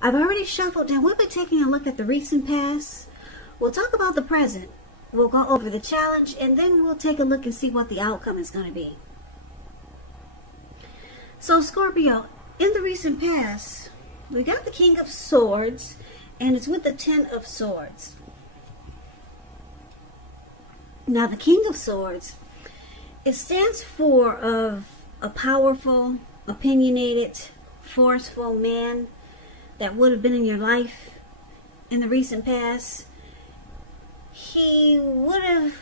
I've already shuffled and we'll be taking a look at the recent past. We'll talk about the present. We'll go over the challenge, and then we'll take a look and see what the outcome is going to be. So Scorpio, in the recent past, we got the King of Swords, and it's with the Ten of Swords. Now the King of Swords, it stands for a powerful, opinionated, forceful man that would have been in your life in the recent past. He would have,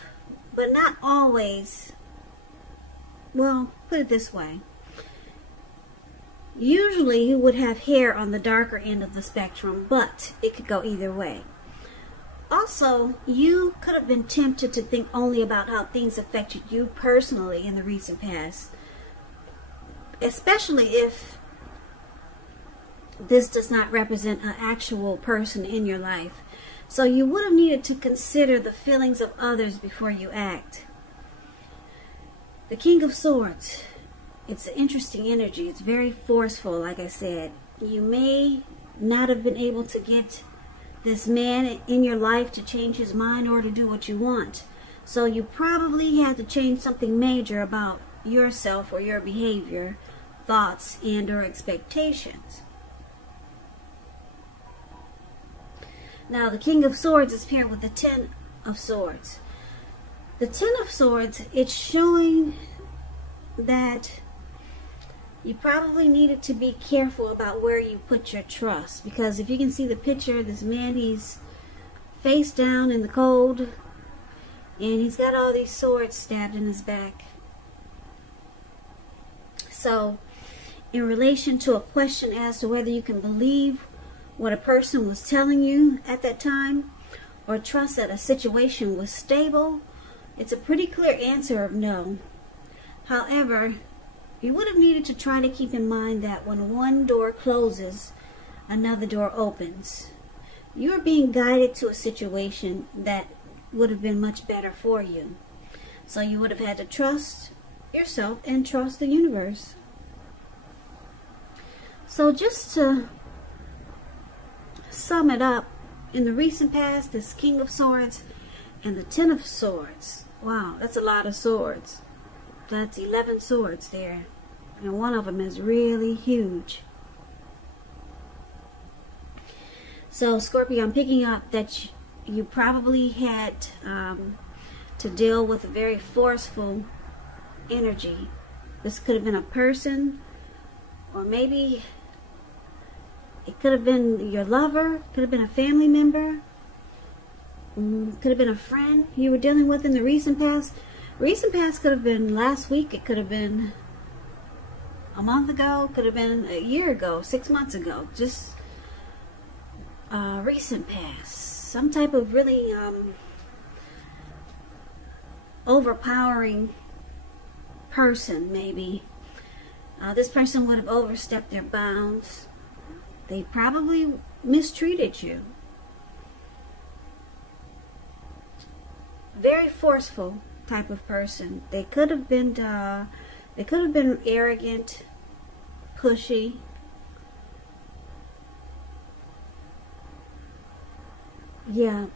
but not always. Well, put it this way. Usually he would have hair on the darker end of the spectrum, but it could go either way. Also, you could have been tempted to think only about how things affected you personally in the recent past, especially if this does not represent an actual person in your life. So you would have needed to consider the feelings of others before you act. The King of Swords, it's an interesting energy. It's very forceful, like I said. You may not have been able to get this man in your life to change his mind or to do what you want. So you probably had to change something major about yourself or your behavior, thoughts, and or expectations. Now the King of Swords is paired with the Ten of Swords. The Ten of Swords, it's showing that you probably needed to be careful about where you put your trust. Because if you can see the picture, this man, he's face down in the cold, and he's got all these swords stabbed in his back. So, in relation to a question as to whether you can believe what a person was telling you at that time, or trust that a situation was stable, it's a pretty clear answer of no. However, you would have needed to try to keep in mind that when one door closes, another door opens. You're being guided to a situation that would have been much better for you. So you would have had to trust yourself and trust the universe. So just to sum it up, in the recent past, this King of Swords and the Ten of Swords. Wow, that's a lot of swords. That's 11 swords there. And one of them is really huge. So, Scorpio, I'm picking up that you probably had to deal with a very forceful energy. This could have been a person, or maybe it could have been your lover, could have been a family member, could have been a friend you were dealing with in the recent past. Recent past could have been last week, it could have been a month ago, could have been a year ago, 6 months ago. Just recent past. Some type of really overpowering person, maybe. This person would have overstepped their bounds. They probably mistreated you. Very forceful type of person. They could have been arrogant, pushy. Yeah.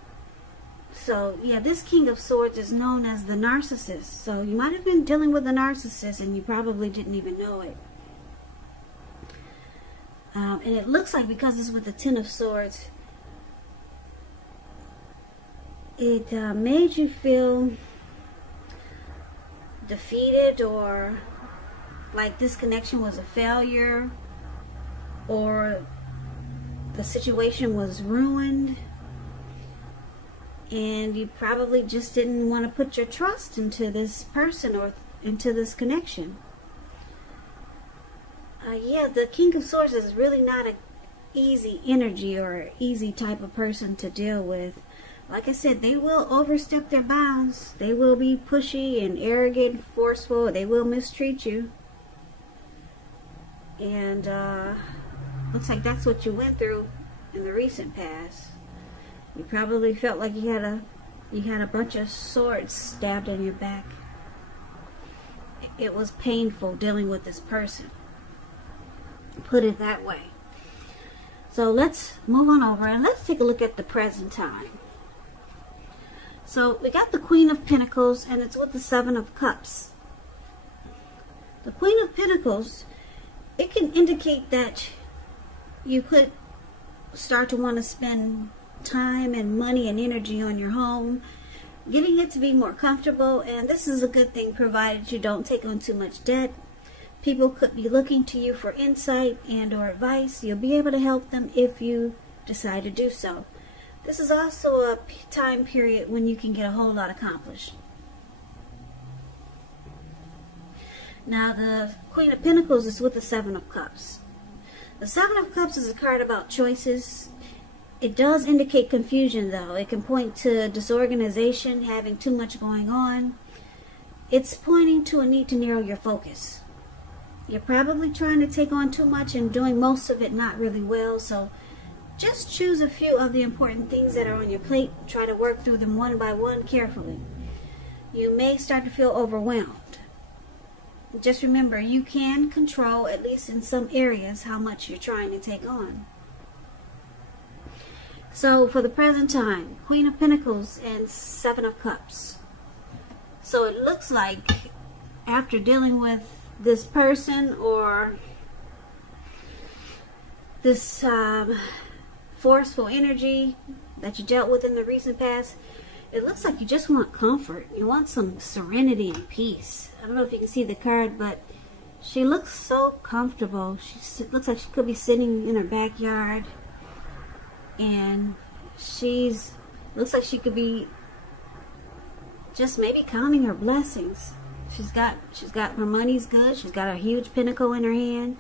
So, yeah, this King of Swords is known as the Narcissist. So, you might have been dealing with a narcissist and you probably didn't even know it. And it looks like, because it's with the Ten of Swords, it made you feel defeated, or like this connection was a failure, or the situation was ruined, and you probably just didn't want to put your trust into this person or into this connection. Yeah, the King of Swords is really not an easy energy or easy type of person to deal with. Like I said, they will overstep their bounds. They will be pushy and arrogant, forceful. They will mistreat you. And looks like that's what you went through in the recent past. You probably felt like you had a bunch of swords stabbed in your back. It was painful dealing with this person. Put it that way. So let's move on over and let's take a look at the present time. So we got the Queen of Pentacles, and it's with the Seven of Cups. The Queen of Pentacles, it can indicate that you could start to want to spend time and money and energy on your home, getting it to be more comfortable, and this is a good thing provided you don't take on too much debt. People could be looking to you for insight and or advice. You'll be able to help them if you decide to do so. This is also a time period when you can get a whole lot accomplished. Now the Queen of Pentacles is with the Seven of Cups. The Seven of Cups is a card about choices. It does indicate confusion though. It can point to disorganization, having too much going on. It's pointing to a need to narrow your focus. You're probably trying to take on too much and doing most of it not really well, so just choose a few of the important things that are on your plate. Try to work through them one by one carefully. You may start to feel overwhelmed. Just remember, you can control, at least in some areas, how much you're trying to take on. So for the present time, Queen of Pentacles and Seven of Cups. So it looks like after dealing with this person or this forceful energy that you dealt with in the recent past, it looks like you just want comfort. You want some serenity and peace. I don't know if you can see the card, but she looks so comfortable. She looks like she could be sitting in her backyard, and looks like she could be just maybe counting her blessings. She's got her money's good. She's got a huge pentacle in her hand.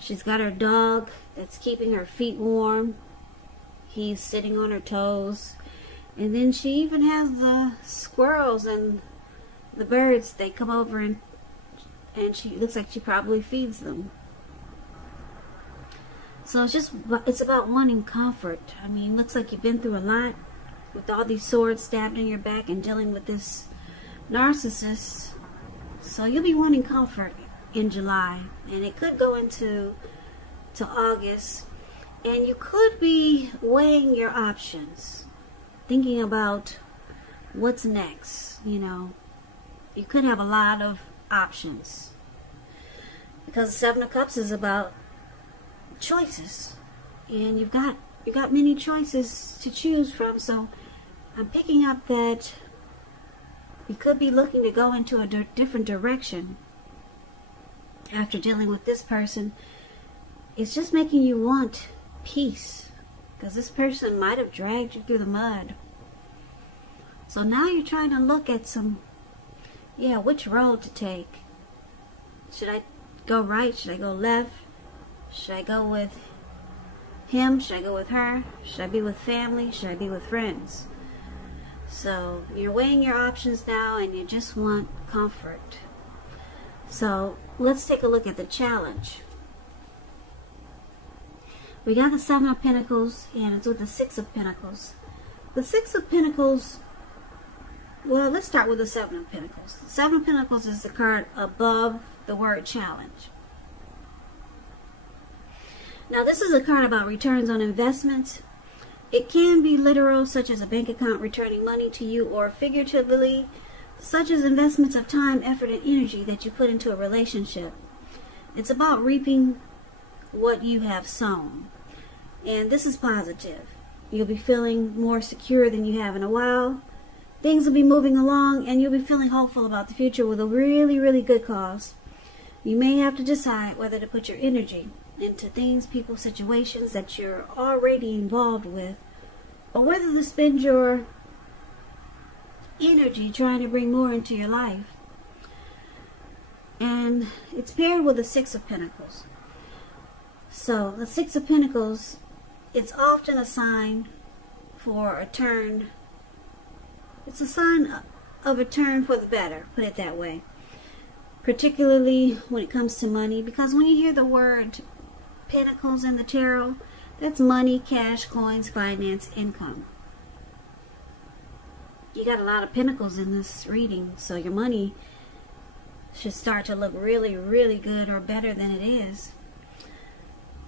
She's got her dog that's keeping her feet warm. He's sitting on her toes. And then she even has the squirrels and the birds. They come over and she looks like she probably feeds them. So it's about wanting comfort. I mean, looks like you've been through a lot with all these swords stabbed in your back and dealing with this narcissist. So you'll be wanting comfort in July, and it could go into August, and you could be weighing your options, thinking about what's next. You know, you could have a lot of options because the Seven of Cups is about choices, and you've got many choices to choose from. So I'm picking up that you could be looking to go into a different direction after dealing with this person. It's just making you want peace, because this person might have dragged you through the mud. So now you're trying to look at which road to take. Should I go right? Should I go left? Should I go with him? Should I go with her? Should I be with family? Should I be with friends? So you're weighing your options now, and you just want comfort. So let's take a look at the challenge. We got the Seven of Pentacles, and it's with the Six of Pentacles. The Six of Pentacles, well, let's start with the Seven of Pentacles. The Seven of Pentacles is the card above the word challenge. Now this is a card about returns on investments. It can be literal, such as a bank account returning money to you, or figuratively, such as investments of time, effort, and energy that you put into a relationship. It's about reaping what you have sown. And this is positive. You'll be feeling more secure than you have in a while. Things will be moving along, and you'll be feeling hopeful about the future with a really, really good cause. You may have to decide whether to put your energy into things, people, situations that you're already involved with, or whether to spend your energy trying to bring more into your life. And it's paired with the Six of Pentacles. So the Six of Pentacles, it's often a sign for a turn. It's a sign of a turn for the better, put it that way. Particularly when it comes to money, because when you hear the word Pentacles in the tarot, that's money, cash, coins, finance, income. You got a lot of pentacles in this reading, so your money should start to look really, really good, or better than it is.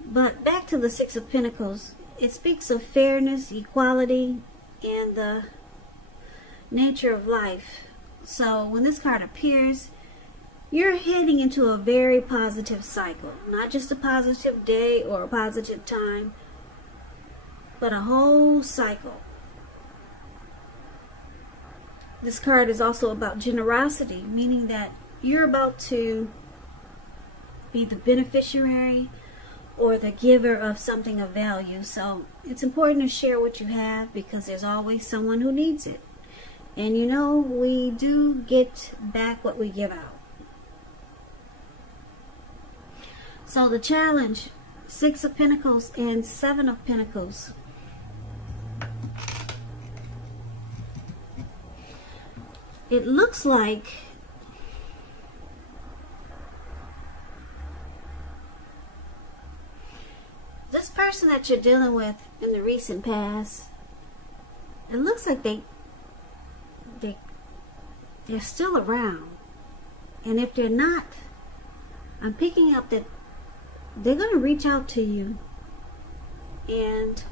But back to the Six of Pentacles. It speaks of fairness, equality, and the nature of life. So when this card appears, you're heading into a very positive cycle. Not just a positive day or a positive time, but a whole cycle. This card is also about generosity, meaning that you're about to be the beneficiary or the giver of something of value. So it's important to share what you have, because there's always someone who needs it. And you know, we do get back what we give out. So the challenge, Six of Pentacles and Seven of Pentacles. It looks like this person that you're dealing with in the recent past, it looks like they're still around. And if they're not, I'm picking up that they're going to reach out to you, and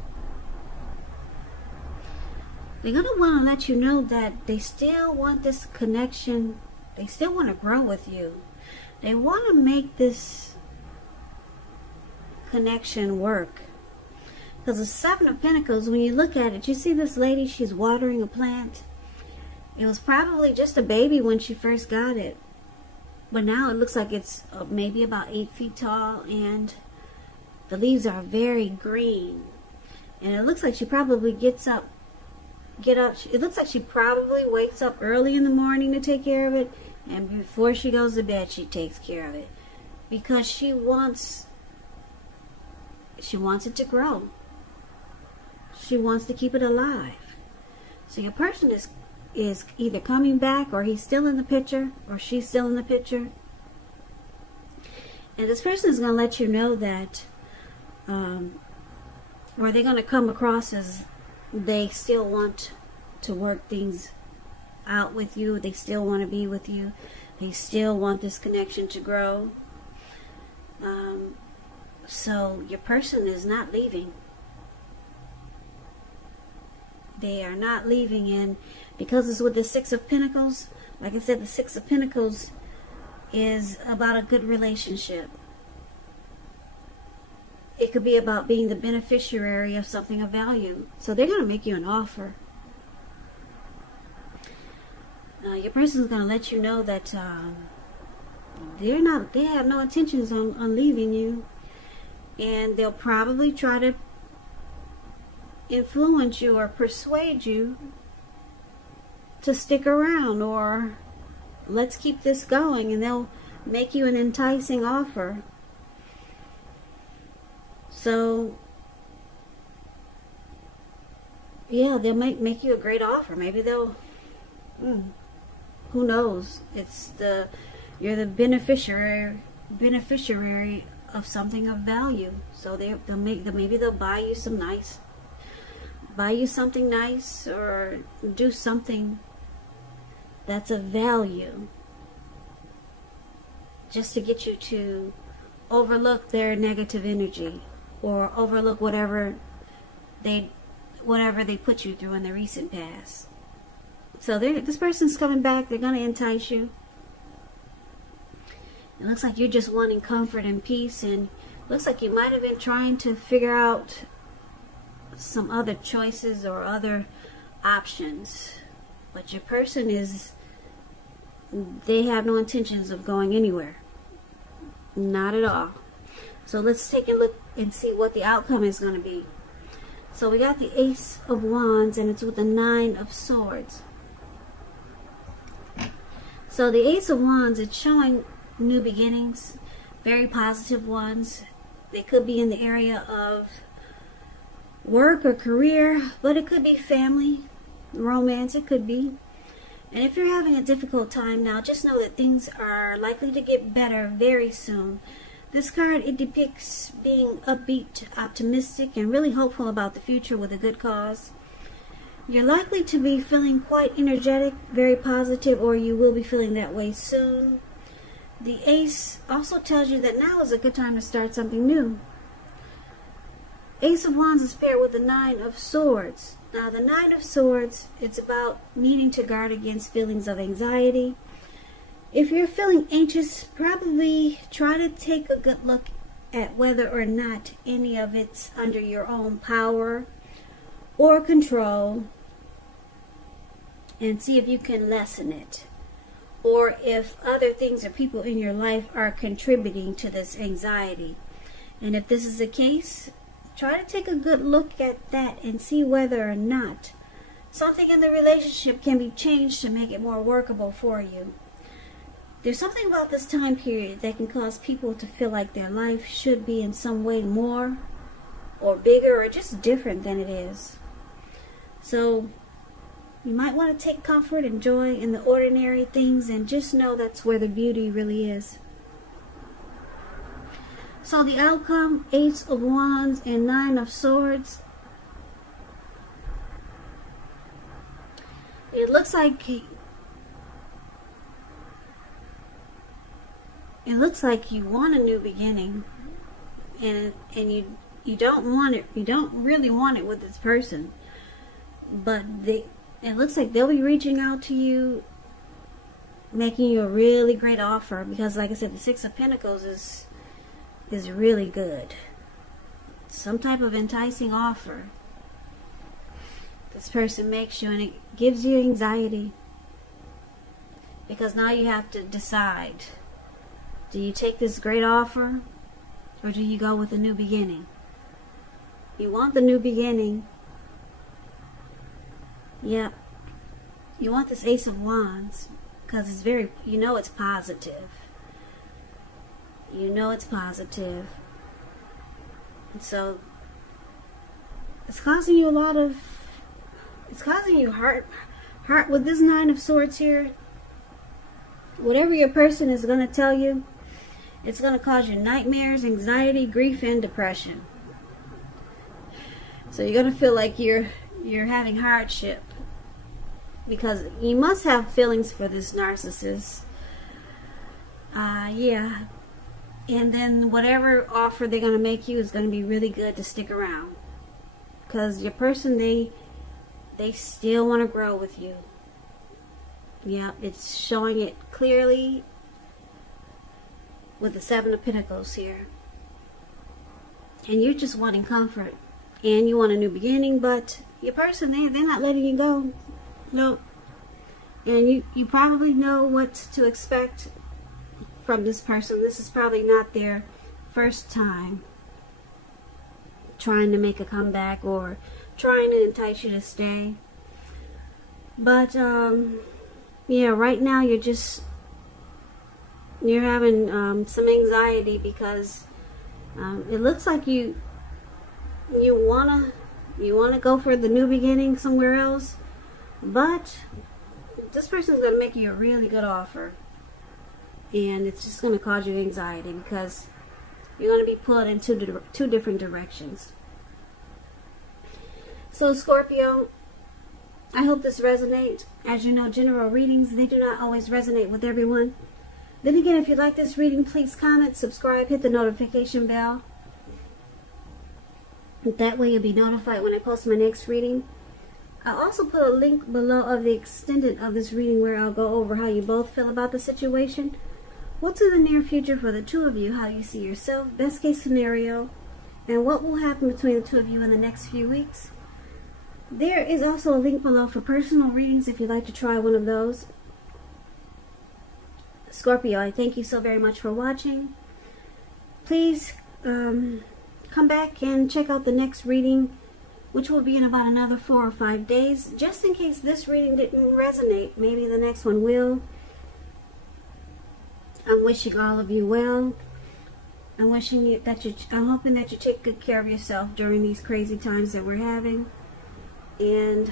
they're going to want to let you know that they still want this connection. They still want to grow with you. They want to make this connection work. Because the Seven of Pentacles, when you look at it, you see this lady, she's watering a plant. It was probably just a baby when she first got it. But now it looks like it's maybe about 8 feet tall, and the leaves are very green. And it looks like she probably it looks like she probably wakes up early in the morning to take care of it, and before she goes to bed she takes care of it, because she wants it to grow. She wants to keep it alive. So your person is either coming back, or he's still in the picture, or she's still in the picture. And this person is going to let you know that or they're going to come across as they still want to work things out with you. They still want to be with you. They still want this connection to grow. So your person is not leaving. They are not leaving, and because it's with the Six of Pentacles, like I said, the Six of Pentacles is about a good relationship. It could be about being the beneficiary of something of value. So they're going to make you an offer. Your person is going to let you know that they have no intentions on leaving you, and they'll probably try to influence you or persuade you to stick around, or let's keep this going, and they'll make you an enticing offer. So yeah, they'll make you a great offer. Maybe they'll who knows, you're the beneficiary of something of value. So maybe they'll buy you something nice, or do something that's of value, just to get you to overlook their negative energy, or overlook whatever they put you through in the recent past. So this person's coming back. They're going to entice you. It looks like you're just wanting comfort and peace, and it looks like you might have been trying to figure out some other choices or other options, but your person they have no intentions of going anywhere, not at all. So let's take a look and see what the outcome is going to be. So we got the Ace of Wands, and it's with the Nine of Swords. So the Ace of Wands, it's showing new beginnings, very positive ones. They could be in the area of work or career, but it could be family, romance, it could be. And if you're having a difficult time now, just know that things are likely to get better very soon. This card, it depicts being upbeat, optimistic, and really hopeful about the future with a good cause. You're likely to be feeling quite energetic, very positive, or you will be feeling that way soon. The Ace also tells you that now is a good time to start something new. Ace of Wands is paired with the Nine of Swords. Now, the Nine of Swords, it's about needing to guard against feelings of anxiety. If you're feeling anxious, probably try to take a good look at whether or not any of it's under your own power or control, and see if you can lessen it, or if other things or people in your life are contributing to this anxiety. And if this is the case, try to take a good look at that and see whether or not something in the relationship can be changed to make it more workable for you. There's something about this time period that can cause people to feel like their life should be in some way more or bigger or just different than it is. So you might want to take comfort and joy in the ordinary things and just know that's where the beauty really is. So the outcome, Ace of Wands and Nine of Swords. It looks like you want a new beginning, and you don't want it. You don't really want it with this person, but it looks like they'll be reaching out to you, making you a really great offer, because like I said, the Six of Pentacles is really good. Some type of enticing offer this person makes you, and it gives you anxiety, because now you have to decide, do you take this great offer or do you go with a new beginning? You want the new beginning. Yep. You want this Ace of Wands because it's very, it's positive. It's positive. And so it's causing you heart with this Nine of Swords here. Whatever your person is going to tell you, it's going to cause you nightmares, anxiety, grief, and depression. So you're going to feel like you're having hardship, because you must have feelings for this narcissist. Yeah. And then whatever offer they're going to make you is going to be really good to stick around, because your person, they still want to grow with you. Yeah, it's showing it clearly with the Seven of Pentacles here. And you're just wanting comfort, and you want a new beginning, but your person, they're not letting you go. No. And you probably know what to expect from this person. This is probably not their first time trying to make a comeback or trying to entice you to stay. But yeah, right now you're having some anxiety, because it looks like you wanna go for the new beginning somewhere else, but this person's gonna make you a really good offer, and it's just gonna cause you anxiety because you're gonna be pulled in two different directions. So Scorpio, I hope this resonates. As you know, general readings, they do not always resonate with everyone. Then again, if you like this reading, please comment, subscribe, hit the notification bell. That way you'll be notified when I post my next reading. I'll also put a link below of the extended of this reading where I'll go over how you both feel about the situation. What's in the near future for the two of you, how you see yourself, best case scenario, and what will happen between the two of you in the next few weeks. There is also a link below for personal readings if you'd like to try one of those. Scorpio, I thank you so very much for watching. Please come back and check out the next reading, which will be in about another 4 or 5 days. Just in case this reading didn't resonate, maybe the next one will. I'm wishing all of you well. I'm hoping that you take good care of yourself during these crazy times that we're having. And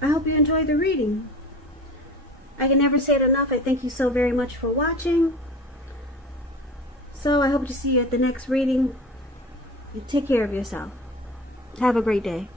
I hope you enjoyed the reading. I can never say it enough. I thank you so very much for watching. So I hope to see you at the next reading. You take care of yourself. Have a great day.